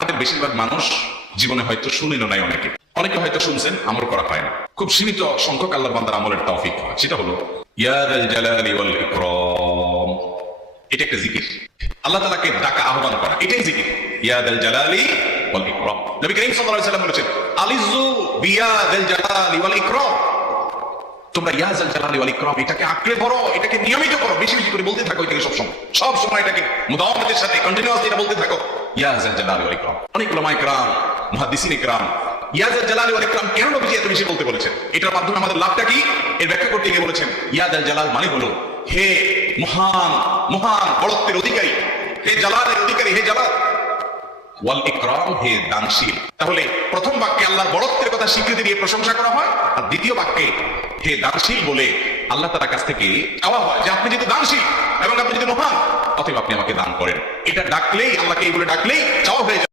আমাদের বেশিরভাগ মানুষ জীবনে হয়তো শুনেন নাই, অনেকে হয়তো শুনছেন, আমল করা হয় না। খুব সীমিত সংখ্যক আল্লাহর বান্দার আমলের তৌফিক হয়, সেটা হলো ইয়া যাল জালালি ওয়াল ইকরাম। এটা একটা জিকির, আল্লাহ তাআলাকে ডাকা, আহ্বান করা, এটাই জিকির। ইয়া যাল জালালি ওয়াল ইকরাম। নবী করিম সাল্লাল্লাহু আলাইহি ওয়াসাল্লাম বলেছেন, আলিজু বিয়া যাল জালালি ওয়াল ইকরাম। তোমরা ইয়া যাল জালালি ওয়াল ইকরাম এটাকে আঁকড়ে ধরো, এটাকে নিয়মিত করো, বেশি বেশি করে বলতে থাকো এটাকে সব সময় এটাকে মুদাওয়ামাতের সাথে কন্টিনিউয়াসলি এটা বলতে থাকো, ইয়া যাল জালালি ওয়াল ইকরাম। অনেক উলামায়ে কেরাম, মুহাদ্দিসিনে কেরাম ইয়া যাল জালালি ওয়াল ইকরাম কেন নবীজি এত বেশি বলতে বলেছেন, এটার মাধ্যমে আমাদের লাভটা কি এর ব্যাখ্যা করতে গিয়ে বলেছেন, ইয়া যাল জালাল মানে হলো হে মহান মহান বড়ত্বের অধিকারী, হে জালালের অধিকারী, হে জালাল, ওয়াল ইকরাম হে দানশীল। তাহলে প্রথম বাক্যে আল্লাহর বড়ত্বের কথা স্বীকৃতি দিয়ে প্রশংসা করা হয়, আর দ্বিতীয় বাক্যে হে দানশীল বলে আল্লাহ তাআলার কাছ থেকে চাওয়া হয় যে আপনি যেহেতু দানশীল এবং আপনি যদি মহান, অতএব আপনি আমাকে দান করেন। এটা ডাকলেই, আল্লাহকে এই বলে ডাকলেই চাওয়া হয়ে যায়।